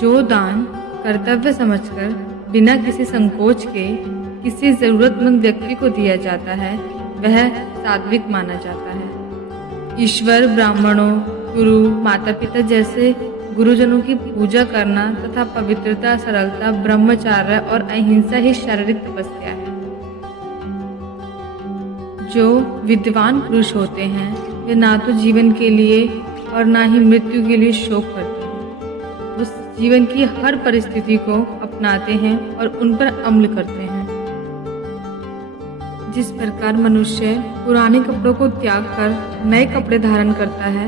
जो दान कर्तव्य समझकर बिना किसी संकोच के किसी जरूरतमंद व्यक्ति को दिया जाता है वह सात्विक माना जाता है। ईश्वर, ब्राह्मणों, गुरु, माता पिता जैसे गुरुजनों की पूजा करना तथा पवित्रता, सरलता, ब्रह्मचर्य और अहिंसा ही शारीरिक तपस्या है। जो विद्वान पुरुष होते हैं वे ना तो जीवन के लिए और ना ही मृत्यु के लिए शोक करते हैं। वो जीवन की हर परिस्थिति को अपनाते हैं और उन पर अमल करते हैं। जिस प्रकार मनुष्य पुराने कपड़ों को त्याग कर नए कपड़े धारण करता है,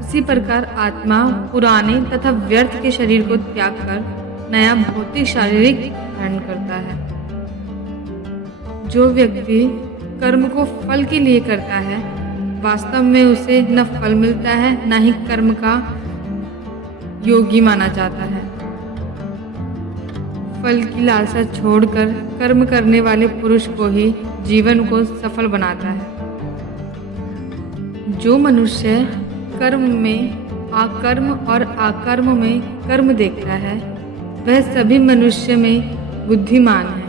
उसी प्रकार आत्मा पुराने तथा व्यर्थ के शरीर को त्याग कर नया भौतिक शारीरिक धारण करता है। जो व्यक्ति कर्म को फल के लिए करता है, वास्तव में उसे न फल मिलता है न ही कर्म का योगी माना जाता है। फल की लालसा छोड़कर कर्म करने वाले पुरुष को ही जीवन को सफल बनाता है। जो मनुष्य कर्म में आकर्म और आकर्म में कर्म देखता है, वह सभी मनुष्य में बुद्धिमान है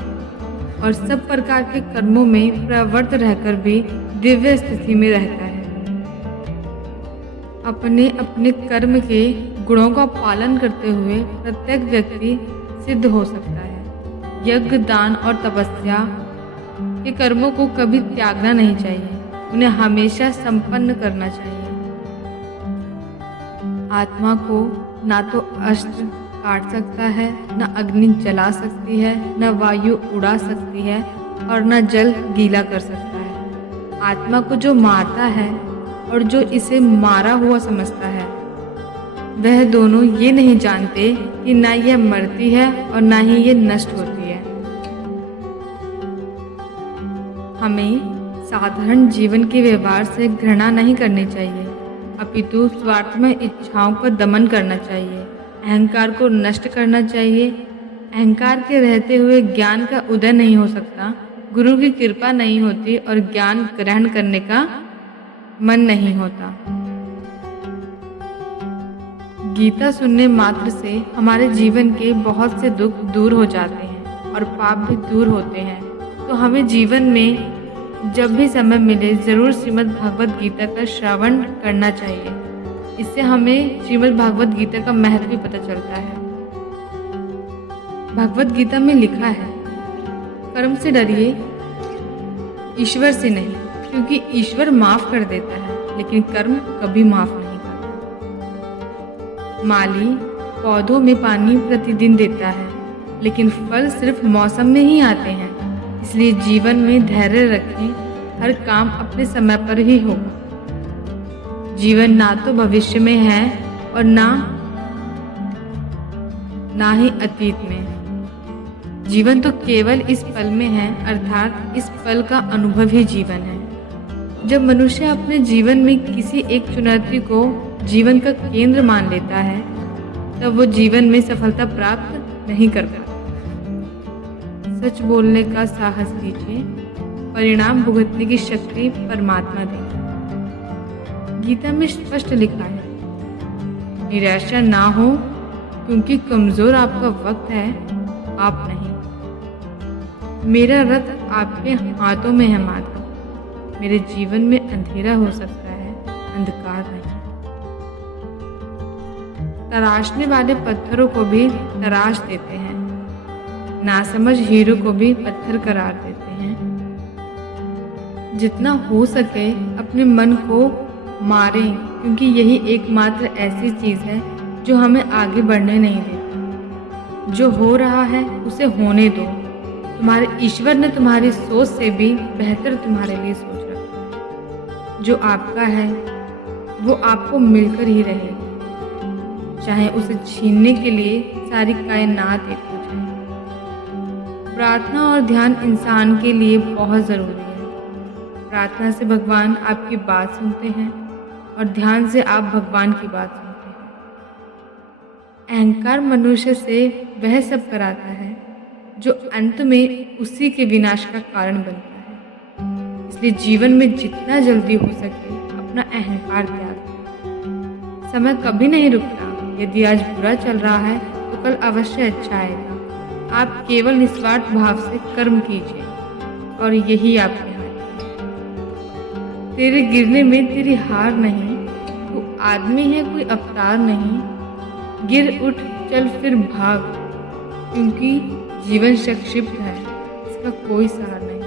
और सब प्रकार के कर्मों में प्रवृत्त रहकर भी दिव्य स्थिति में रहता है। अपने अपने कर्म के गुणों का पालन करते हुए प्रत्येक व्यक्ति सिद्ध हो सकता है। यज्ञ, दान और तपस्या के कर्मों को कभी त्यागना नहीं चाहिए, उन्हें हमेशा संपन्न करना चाहिए। आत्मा को ना तो अस्त्र काट सकता है, न अग्नि जला सकती है, न वायु उड़ा सकती है और न जल गीला कर सकता है। आत्मा को जो मारता है और जो इसे मारा हुआ समझता है, वह दोनों ये नहीं जानते कि ना यह मरती है और ना ही ये नष्ट होती है। हमें साधारण जीवन के व्यवहार से घृणा नहीं करनी चाहिए, अपितु स्वार्थमय इच्छाओं का दमन करना चाहिए। अहंकार को नष्ट करना चाहिए। अहंकार के रहते हुए ज्ञान का उदय नहीं हो सकता, गुरु की कृपा नहीं होती और ज्ञान ग्रहण करने का मन नहीं होता। गीता सुनने मात्र से हमारे जीवन के बहुत से दुख दूर हो जाते हैं और पाप भी दूर होते हैं। तो हमें जीवन में जब भी समय मिले जरूर श्रीमद् भागवत गीता का श्रवण करना चाहिए। इससे हमें श्रीमद् भागवत गीता का महत्व भी पता चलता है। भागवत गीता में लिखा है, कर्म से डरिए, ईश्वर से नहीं, क्योंकि ईश्वर माफ कर देता है लेकिन कर्म कभी माफ नहीं करता। माली पौधों में पानी प्रतिदिन देता है लेकिन फल सिर्फ मौसम में ही आते हैं। इसलिए जीवन में धैर्य रखें, हर काम अपने समय पर ही होगा। जीवन ना तो भविष्य में है और ना ही अतीत में। जीवन तो केवल इस पल में है, अर्थात इस पल का अनुभव ही जीवन है। जब मनुष्य अपने जीवन में किसी एक चुनौती को जीवन का केंद्र मान लेता है, तब वो जीवन में सफलता प्राप्त नहीं कर पाता। सच बोलने का साहस कीजिए, परिणाम भुगतने की शक्ति परमात्मा देगा। गीता में स्पष्ट लिखा है, निराशा ना हो क्योंकि कमजोर आपका वक्त है, आप नहीं। मेरा रथ आपके हाथों में है माता। मेरे जीवन में अंधेरा हो सकता है, अंधकार नहीं। तराशने वाले पत्थरों को भी तराश देते हैं, नासमझ हीरो को भी पत्थर करार देते हैं। जितना हो सके अपने मन को मारें, क्योंकि यही एकमात्र ऐसी चीज़ है जो हमें आगे बढ़ने नहीं देती। जो हो रहा है उसे होने दो। तुम्हारे ईश्वर ने तुम्हारी सोच से भी बेहतर तुम्हारे लिए सोच रखा है। जो आपका है वो आपको मिलकर ही रहेगा, चाहे उसे छीनने के लिए सारी कायनात एक हो जाए। प्रार्थना और ध्यान इंसान के लिए बहुत ज़रूरी है। प्रार्थना से भगवान आपकी बात सुनते हैं और ध्यान से आप भगवान की बात सुनते हैं। अहंकार मनुष्य से वह सब कराता है जो अंत में उसी के विनाश का कारण बनता है। इसलिए जीवन में जितना जल्दी हो सके अपना अहंकार त्याग। समय कभी नहीं रुकता। यदि आज बुरा चल रहा है तो कल अवश्य अच्छा आएगा। आप केवल निस्वार्थ भाव से कर्म कीजिए और यही आपके हाथ है। तेरे गिरने में तेरी हार नहीं, तू आदमी है कोई अवतार नहीं। गिर उठ चल फिर भाग, क्योंकि जीवन संक्षिप्त है, इसका कोई सार नहीं।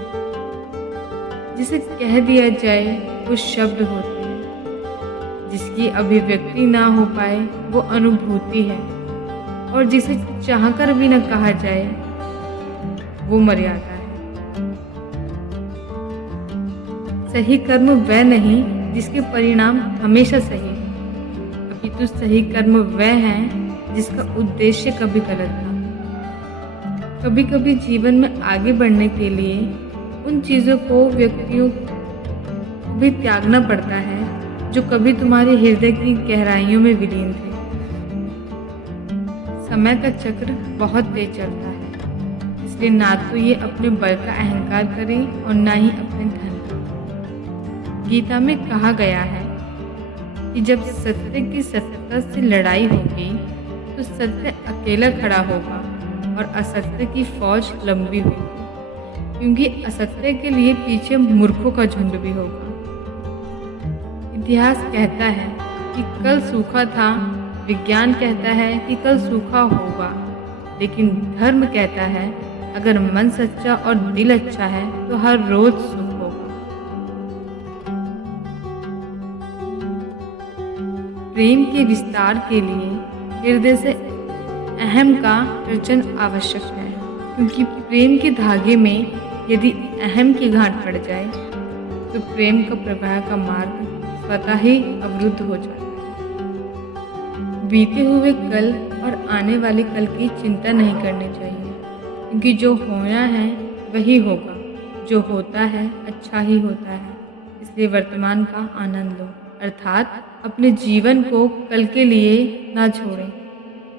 जिसे कह दिया जाए वो शब्द होते हैं, जिसकी अभिव्यक्ति ना हो पाए वो अनुभूति है, और जिसे चाहकर भी न कहा जाए वो मर्यादा है। सही कर्म वह नहीं जिसके परिणाम हमेशा सही है, अपितु सही कर्म वह है जिसका उद्देश्य कभी गलत ना। कभी कभी जीवन में आगे बढ़ने के लिए उन चीज़ों को, व्यक्तियों को भी त्यागना पड़ता है जो कभी तुम्हारे हृदय की गहराइयों में विलीन थे। समय का चक्र बहुत तेज चलता है, इसलिए ना तो ये अपने बल का अहंकार करे और ना ही अपने धन का। गीता में कहा गया है कि जब सत्य की सत्यता से लड़ाई होगी तो सत्य अकेला खड़ा होगा और असत्य की फौज लंबी होगी, क्योंकि असत्य के लिए पीछे मूर्खों का झुंड भी होगा। इतिहास कहता है कि कल सूखा था, विज्ञान कहता है कि कल सूखा होगा, लेकिन धर्म कहता है अगर मन सच्चा और दिल अच्छा है तो हर रोज सुख होगा। प्रेम के विस्तार के लिए हृदय से अहम का रचन आवश्यक है, क्योंकि प्रेम के धागे में यदि अहम की गांठ पड़ जाए तो प्रेम का प्रवाह का मार्ग स्वतः ही अवरुद्ध हो जाता है। बीते हुए कल और आने वाले कल की चिंता नहीं करनी चाहिए, क्योंकि जो होना है वही होगा, जो होता है अच्छा ही होता है। इसलिए वर्तमान का आनंद लो, अर्थात अपने जीवन को कल के लिए ना छोड़ें।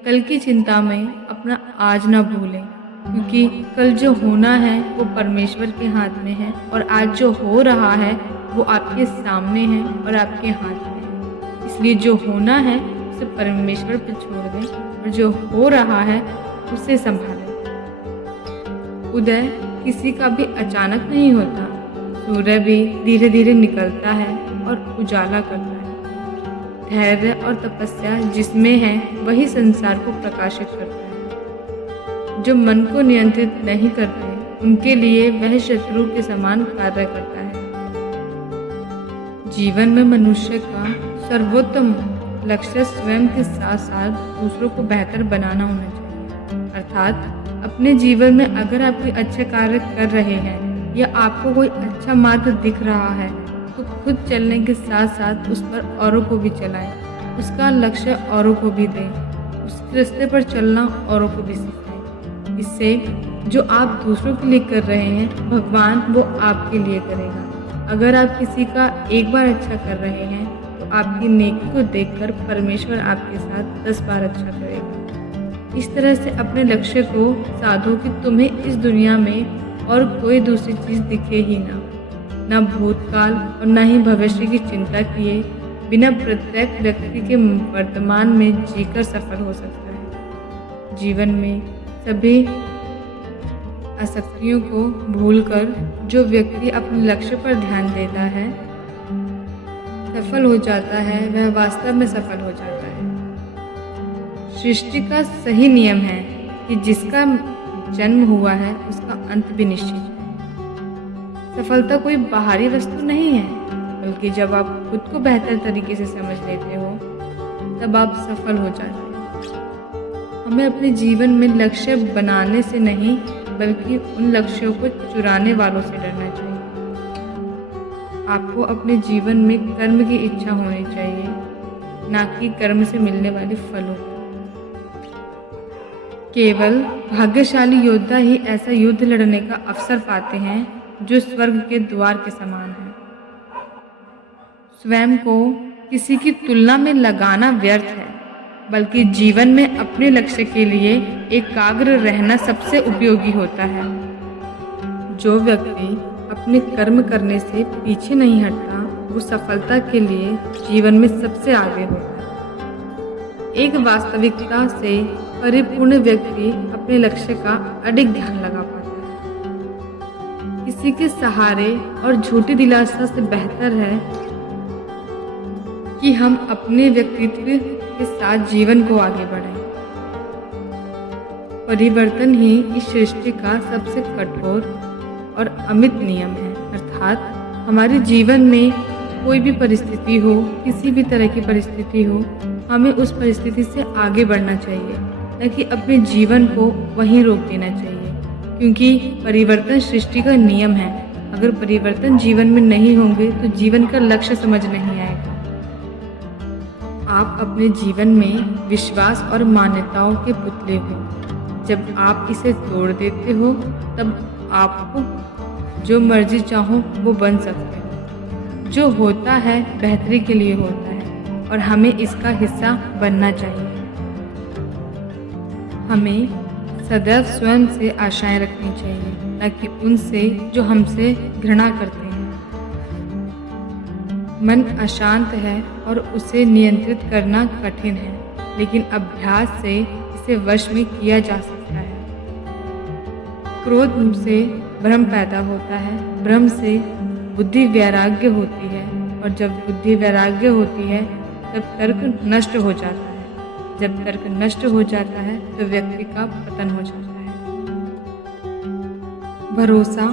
कल की चिंता में अपना आज ना भूलें, क्योंकि कल जो होना है वो परमेश्वर के हाथ में है और आज जो हो रहा है वो आपके सामने है और आपके हाथ में है। इसलिए जो होना है उसे परमेश्वर पर छोड़ दें और जो हो रहा है उसे संभालें। उदय किसी का भी अचानक नहीं होता, सूर्य भी धीरे धीरे निकलता है और उजाला करता है। धैर्य और तपस्या जिसमें है वही संसार को प्रकाशित करता है। जो मन को नियंत्रित नहीं करते उनके लिए वह शत्रु के समान कार्य करता है। जीवन में मनुष्य का सर्वोत्तम लक्ष्य स्वयं के साथ साथ दूसरों को बेहतर बनाना होना चाहिए। अर्थात अपने जीवन में अगर आप कोई अच्छे कार्य कर रहे हैं या आपको कोई अच्छा मार्ग दिख रहा है तो खुद चलने के साथ साथ उस पर औरों को भी चलाएं, उसका लक्ष्य औरों को भी दें, उस रास्ते पर चलना औरों को भी सिखाएं। इससे जो आप दूसरों के लिए कर रहे हैं भगवान वो आपके लिए करेगा। अगर आप किसी का एक बार अच्छा कर रहे हैं तो आपकी नेकी को देखकर परमेश्वर आपके साथ 10 बार अच्छा करेगा। इस तरह से अपने लक्ष्य को साधो कि तुम्हें इस दुनिया में और कोई दूसरी चीज़ दिखे ही ना भूतकाल और न ही भविष्य की चिंता किए बिना प्रत्येक व्यक्ति के वर्तमान में जीकर सफल हो सकता है। जीवन में सभी आसक्तियों को भूलकर जो व्यक्ति अपने लक्ष्य पर ध्यान देता है सफल हो जाता है, वह वास्तव में सफल हो जाता है। सृष्टि का सही नियम है कि जिसका जन्म हुआ है उसका अंत भी निश्चित है। सफलता कोई बाहरी वस्तु नहीं है, बल्कि जब आप खुद को बेहतर तरीके से समझ लेते हो तब आप सफल हो जाते हैं। हमें अपने जीवन में लक्ष्य बनाने से नहीं बल्कि उन लक्ष्यों को चुराने वालों से डरना चाहिए। आपको अपने जीवन में कर्म की इच्छा होनी चाहिए, ना कि कर्म से मिलने वाले फलों की। केवल भाग्यशाली योद्धा ही ऐसा युद्ध लड़ने का अवसर पाते हैं जो स्वर्ग के द्वार के समान है। स्वयं को किसी की तुलना में लगाना व्यर्थ है, बल्कि जीवन में अपने लक्ष्य के लिए एकाग्र रहना सबसे उपयोगी होता है। जो व्यक्ति अपने कर्म करने से पीछे नहीं हटता वो सफलता के लिए जीवन में सबसे आगे होता है। एक वास्तविकता से परिपूर्ण व्यक्ति अपने लक्ष्य का अडिग ध्यान लगा पाता है। किसी के सहारे और झूठी दिलासा से बेहतर है कि हम अपने व्यक्तित्व के साथ जीवन को आगे बढ़ाएं। परिवर्तन ही इस सृष्टि का सबसे कठोर और अमित नियम है। अर्थात हमारे जीवन में कोई भी परिस्थिति हो, किसी भी तरह की परिस्थिति हो, हमें उस परिस्थिति से आगे बढ़ना चाहिए, न कि अपने जीवन को वहीं रोक देना चाहिए, क्योंकि परिवर्तन सृष्टि का नियम है। अगर परिवर्तन जीवन में नहीं होंगे तो जीवन का लक्ष्य समझ नहीं आएगा। आप अपने जीवन में विश्वास और मान्यताओं के पुतले हो। जब आप इसे तोड़ देते हो तब आपको जो मर्जी चाहो वो बन सकते हो। जो होता है बेहतरी के लिए होता है और हमें इसका हिस्सा बनना चाहिए। हमें सदैव स्वयं से आशाएं रखनी चाहिए, न कि उनसे जो हमसे घृणा करते हैं। मन अशांत है और उसे नियंत्रित करना कठिन है, लेकिन अभ्यास से इसे वश में किया जा सकता है। क्रोध से भ्रम पैदा होता है, भ्रम से बुद्धि वैराग्य होती है, और जब बुद्धि वैराग्य होती है तब तर्क नष्ट हो जाता है। जब तर्क नष्ट हो जाता है तो व्यक्ति का पतन हो जाता है। भरोसा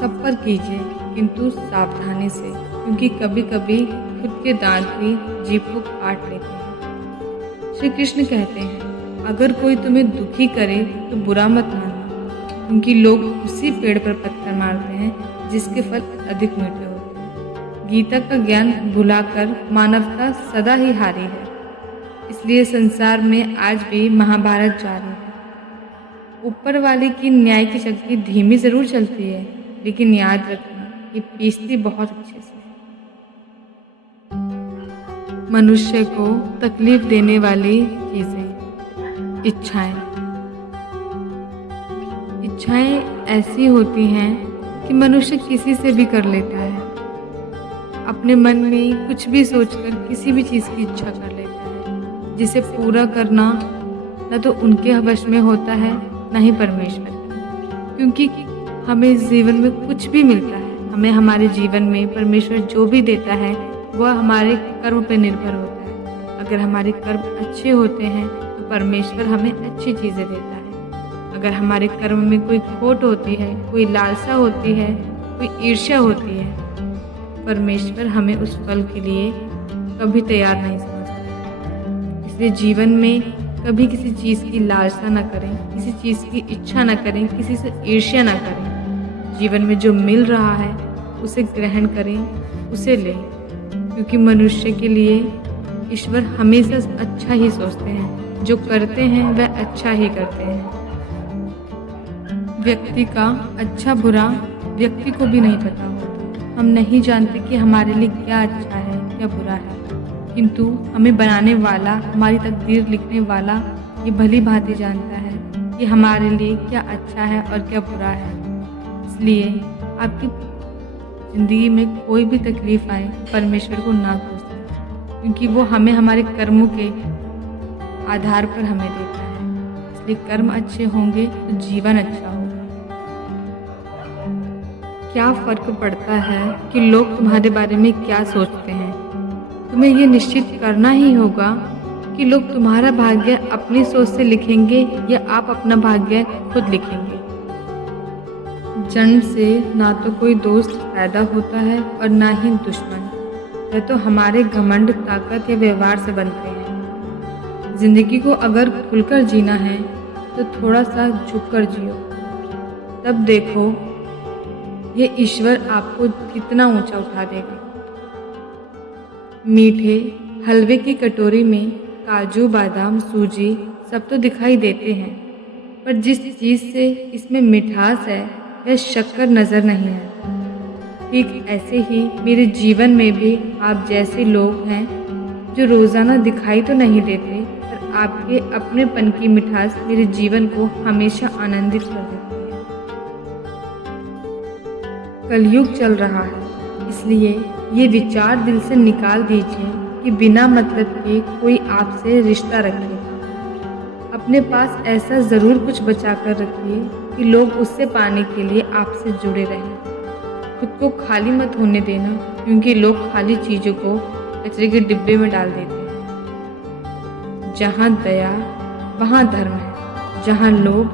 सब पर कीजिए, किंतु सावधानी से, क्योंकि कभी कभी खुद के दांत भी जीभ को काट लेते हैं। श्री कृष्ण कहते हैं, अगर कोई तुम्हें दुखी करे तो बुरा मत मानना, क्योंकि लोग उसी पेड़ पर पत्थर मारते हैं जिसके फल अधिक मीठे होते हैं। गीता का ज्ञान भुलाकर मानवता सदा ही हारी है। इसलिए संसार में आज भी महाभारत जारी है। ऊपर वाले की न्याय की शक्ति धीमी जरूर चलती है, लेकिन याद रखना ये पीसती बहुत अच्छे से। मनुष्य को तकलीफ देने वाली चीजें, इच्छाएं ऐसी होती हैं कि मनुष्य किसी से भी कर लेता है। अपने मन में कुछ भी सोचकर किसी भी चीज़ की इच्छा कर लेता है, जिसे पूरा करना न तो उनके वश में होता है न ही परमेश्वर की। क्योंकि हमें इस जीवन में कुछ भी मिलता है, हमें हमारे जीवन में परमेश्वर जो भी देता है वह हमारे कर्म पर निर्भर होता है। अगर हमारे कर्म अच्छे होते हैं तो परमेश्वर हमें अच्छी चीज़ें देता है। अगर हमारे कर्म में कोई खोट होती है, कोई लालसा होती है, कोई ईर्ष्या होती है, परमेश्वर हमें उस फल के लिए कभी तैयार नहीं समझता। इसलिए जीवन में कभी किसी चीज़ की लालसा न करें, किसी चीज़ की इच्छा न करें, किसी से ईर्ष्या न करें। जीवन में जो मिल रहा है उसे ग्रहण करें, उसे लें, क्योंकि मनुष्य के लिए ईश्वर हमेशा अच्छा ही सोचते हैं। जो करते हैं वह अच्छा ही करते हैं। व्यक्ति का अच्छा बुरा व्यक्ति को भी नहीं पता होता। हम नहीं जानते कि हमारे लिए क्या अच्छा है क्या बुरा है, किंतु हमें बनाने वाला, हमारी तकदीर लिखने वाला ये भली भांति जानता है कि हमारे लिए क्या अच्छा है और क्या बुरा है। इसलिए आपकी ज़िंदगी में कोई भी तकलीफ आए परमेश्वर को ना कोसें, क्योंकि वो हमें हमारे कर्मों के आधार पर हमें देता है। इसलिए कर्म अच्छे होंगे तो जीवन अच्छा होगा। क्या फ़र्क पड़ता है कि लोग तुम्हारे बारे में क्या सोचते हैं? तुम्हें ये निश्चित करना ही होगा कि लोग तुम्हारा भाग्य अपनी सोच से लिखेंगे या आप अपना भाग्य खुद लिखेंगे। जन्म से ना तो कोई दोस्त पैदा होता है और ना ही दुश्मन। यह तो हमारे घमंड, ताकत या व्यवहार से बनते हैं। जिंदगी को अगर खुलकर जीना है तो थोड़ा सा झुककर जियो, तब देखो ये ईश्वर आपको कितना ऊंचा उठा देगा। मीठे हलवे की कटोरी में काजू, बादाम, सूजी सब तो दिखाई देते हैं, पर जिस चीज़ से इसमें मिठास है वह शक्कर नज़र नहीं है। ठीक ऐसे ही मेरे जीवन में भी आप जैसे लोग हैं जो रोज़ाना दिखाई तो नहीं देते, पर आपके अपनेपन की मिठास मेरे जीवन को हमेशा आनंदित कर देती है। कलयुग चल रहा है, इसलिए ये विचार दिल से निकाल दीजिए कि बिना मतलब के कोई आपसे रिश्ता रखेगा। अपने पास ऐसा ज़रूर कुछ बचा कर रखिए कि लोग उससे पाने के लिए आपसे जुड़े रहें। खुद को खाली मत होने देना, क्योंकि लोग खाली चीज़ों को कचरे के डिब्बे में डाल देते हैं। जहाँ दया वहाँ धर्म है, जहाँ लोभ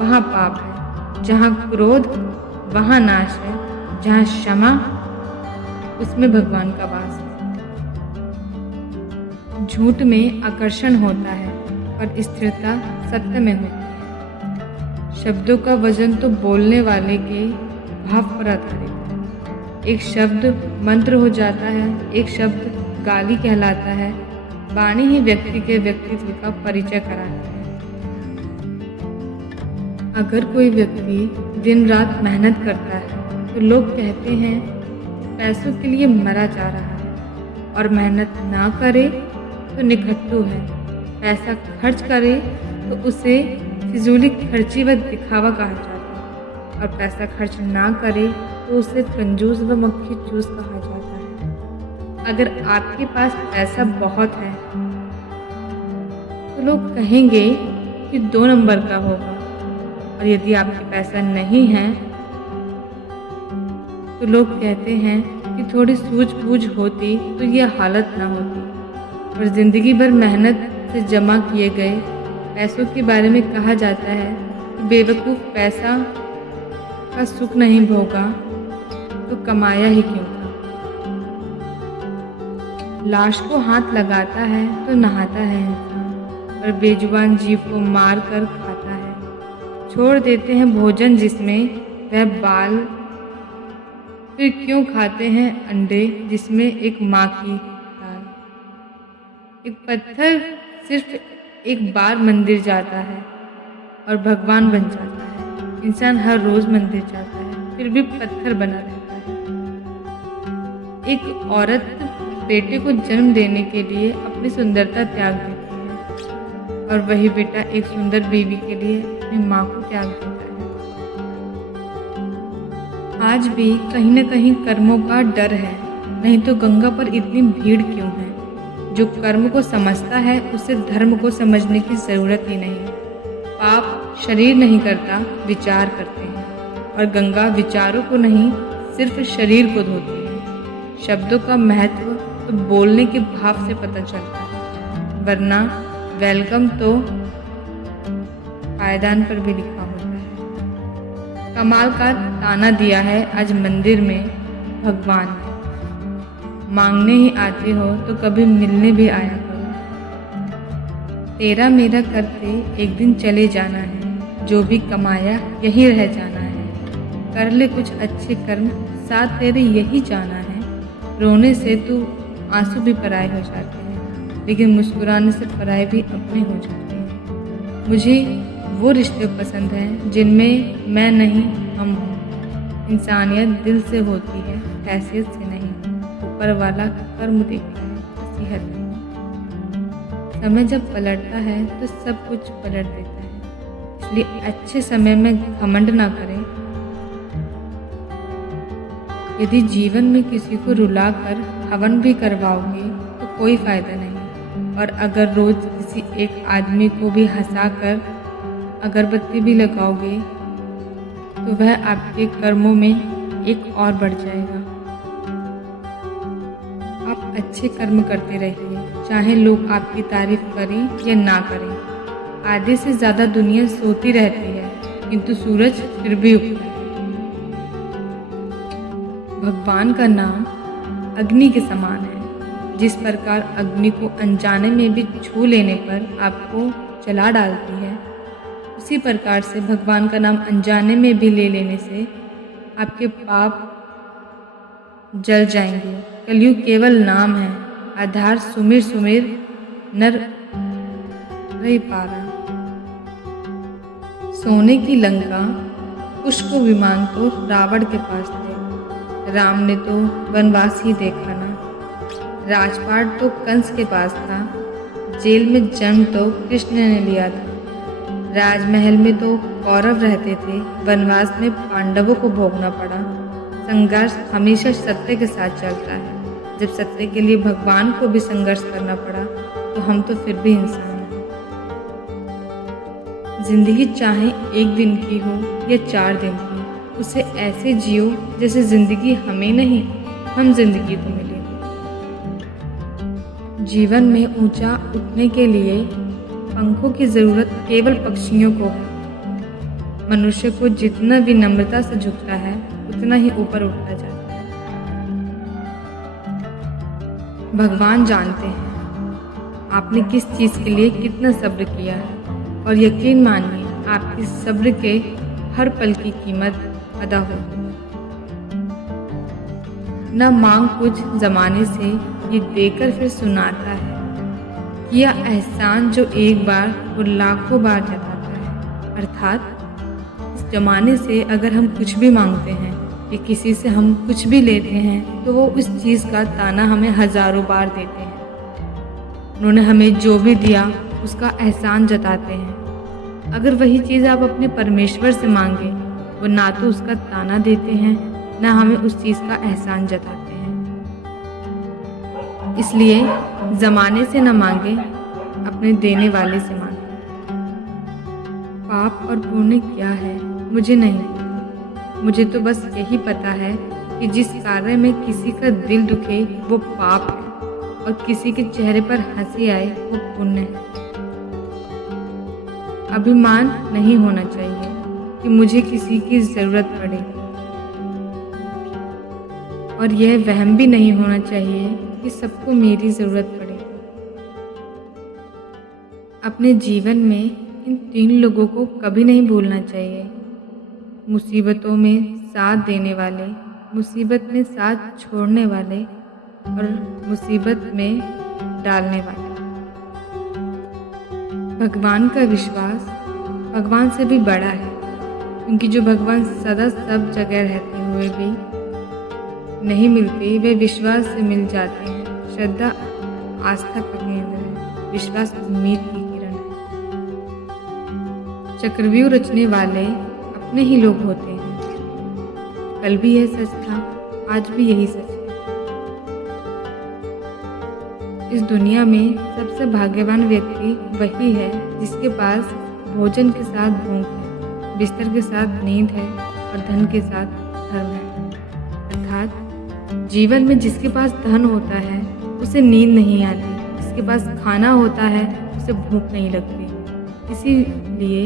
वहाँ पाप है, जहाँ क्रोध वहाँ नाश है, जहाँ क्षमा उसमें भगवान का वास है। झूठ में आकर्षण होता है और स्थिरता सत्य में होती है। शब्दों का वजन तो बोलने वाले के भाव पर आधारित है। एक शब्द मंत्र हो जाता है, एक शब्द गाली कहलाता है। वाणी ही व्यक्ति के व्यक्तित्व का परिचय कराता है। अगर कोई व्यक्ति दिन रात मेहनत करता है तो लोग कहते हैं पैसों के लिए मरा जा रहा है, और मेहनत ना करे तो निखट्टू है। पैसा खर्च करे तो उसे फिजूली खर्ची व दिखावा कहा जाता है, और पैसा खर्च ना करे तो उसे कंजूस व मक्खी चूस कहा जाता है। अगर आपके पास पैसा बहुत है तो लोग कहेंगे कि 2 नंबर का होगा, और यदि आपके पैसा नहीं है तो लोग कहते हैं कि थोड़ी सूझबूझ होती तो ये हालत ना होती। और ज़िंदगी भर मेहनत से जमा किए गए पैसों के बारे में कहा जाता है कि बेवकूफ़ पैसा का सुख नहीं भोगा तो कमाया ही क्यों था। लाश को हाथ लगाता है तो नहाता है इंसान, और बेजुबान जीव को मार कर खाता है। छोड़ देते हैं भोजन जिसमें वह बाल, फिर क्यों खाते हैं अंडे जिसमें एक माँ की दाल। एक पत्थर सिर्फ एक बार मंदिर जाता है और भगवान बन जाता है। इंसान हर रोज़ मंदिर जाता है, फिर भी पत्थर बना रहता है। एक औरत बेटे को जन्म देने के लिए अपनी सुंदरता त्याग देती है, और वही बेटा एक सुंदर बीवी के लिए अपनी माँ को त्याग देता है। आज भी कहीं न कहीं कर्मों का डर है, नहीं तो गंगा पर इतनी भीड़ क्यों है। जो कर्म को समझता है उसे धर्म को समझने की ज़रूरत ही नहीं। पाप शरीर नहीं करता, विचार करते हैं, और गंगा विचारों को नहीं सिर्फ शरीर को धोती है। शब्दों का महत्व तो बोलने के भाव से पता चलता है, वरना वेलकम तो पायदान पर भी लिखा होता है। कमाल का ताना दिया है आज मंदिर में भगवान ने, मांगने ही आते हो तो कभी मिलने भी आया करो। तेरा मेरा करते एक दिन चले जाना है, जो भी कमाया यही रह जाना है। कर ले कुछ अच्छे कर्म, साथ तेरे यही जाना है। रोने से तो आंसू भी पराए हो जाते हैं, लेकिन मुस्कुराने से पराए भी अपने हो जाते हैं। मुझे वो रिश्ते पसंद हैं जिनमें मैं नहीं हम हूँ। इंसानियत दिल से होती है, हैसियत से नहीं। ऊपर वाला कर्म देखता है, नसीहत नहीं। समय जब पलटता है तो सब कुछ पलट देता है, इसलिए अच्छे समय में घमंड ना करें। यदि जीवन में किसी को रुलाकर हवन भी करवाओगे तो कोई फ़ायदा नहीं, और अगर रोज़ किसी एक आदमी को भी हंसाकर अगरबत्ती भी लगाओगे तो वह आपके कर्मों में एक और बढ़ जाएगा। आप अच्छे कर्म करते रहिए, चाहे लोग आपकी तारीफ करें या ना करें। आधे से ज़्यादा दुनिया सोती रहती है, किंतु सूरज फिर भी उगता है। भगवान का नाम अग्नि के समान है। जिस प्रकार अग्नि को अनजाने में भी छू लेने पर आपको जला डालती है, उसी प्रकार से भगवान का नाम अनजाने में भी ले लेने से आपके पाप जल जाएंगे। कलयुग केवल नाम है, आधार सुमिर सुमिर नर रही पारा। सोने की लंका पुष्प विमान तो रावण के पास थे, राम ने तो वनवास ही देखा ना। राजपाट तो कंस के पास था, जेल में जन्म तो कृष्ण ने लिया था। राजमहल में तो कौरव रहते थे, वनवास में पांडवों को भोगना पड़ा। संघर्ष हमेशा सत्य के साथ चलता है। जब सत्य के लिए भगवान को भी संघर्ष करना पड़ा तो हम तो फिर भी इंसान हैं। जिंदगी चाहे 1 दिन की हो या 4 दिन की, उसे ऐसे जियो जैसे जिंदगी हमें नहीं, हम जिंदगी को मिले। जीवन में ऊंचा उठने के लिए पंखों की जरूरत केवल पक्षियों को है। मनुष्य को जितना भी नम्रता से झुकता है उतना ही ऊपर उठता जाता है। भगवान जानते हैं आपने किस चीज़ के लिए कितना सब्र किया है, और यकीन मानिए आपके सब्र के हर पल की कीमत अदा होगी। न मांग कुछ जमाने से ये देकर फिर सुनाता है, किया एहसान जो एक बार वो लाखों बार जताता है। अर्थात इस जमाने से अगर हम कुछ भी मांगते हैं या किसी से हम कुछ भी लेते हैं तो वो उस चीज़ का ताना हमें हजारों बार देते हैं। उन्होंने हमें जो भी दिया उसका एहसान जताते हैं। अगर वही चीज़ आप अपने परमेश्वर से मांगे, वो ना तो उसका ताना देते हैं ना हमें उस चीज़ का एहसान जताते हैं। इसलिए ज़माने से न मांगे, अपने देने वाले से मांगे। पाप और पुण्य क्या है मुझे नहीं पता। मुझे तो बस यही पता है कि जिस कार्य में किसी का दिल दुखे वो पाप है, और किसी के चेहरे पर हंसी आए वो पुण्य है। अभिमान नहीं होना चाहिए कि मुझे किसी की ज़रूरत पड़े, और यह वहम भी नहीं होना चाहिए कि सबको मेरी ज़रूरत पड़े। अपने जीवन में इन 3 लोगों को कभी नहीं भूलना चाहिए: मुसीबतों में साथ देने वाले, मुसीबत में साथ छोड़ने वाले, और मुसीबत में डालने वाले। भगवान का विश्वास भगवान से भी बड़ा है, क्योंकि जो भगवान सदा सब जगह रहते हुए भी नहीं मिलते, वे विश्वास से मिल जाते हैं। श्रद्धा आस्था का केंद्र है, विश्वास उम्मीद की किरण है। चक्रव्यूह रचने वाले अपने ही लोग होते हैं। कल भी यह सच था, आज भी यही सच है। इस दुनिया में सबसे भाग्यवान व्यक्ति वही है जिसके पास भोजन के साथ भूख है, बिस्तर के साथ नींद है और धन के साथ धर्म है। अर्थात जीवन में जिसके पास धन होता है उसे नींद नहीं आती, जिसके पास खाना होता है उसे भूख नहीं लगती। इसीलिए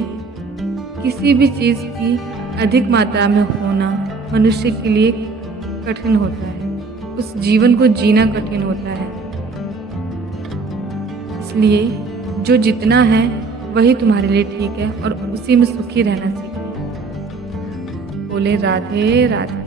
किसी भी चीज़ की अधिक मात्रा में होना मनुष्य के लिए कठिन होता है, उस जीवन को जीना कठिन होता है। इसलिए जो जितना है वही तुम्हारे लिए ठीक है, और उसी में सुखी रहना सीखो। बोले राधे राधे।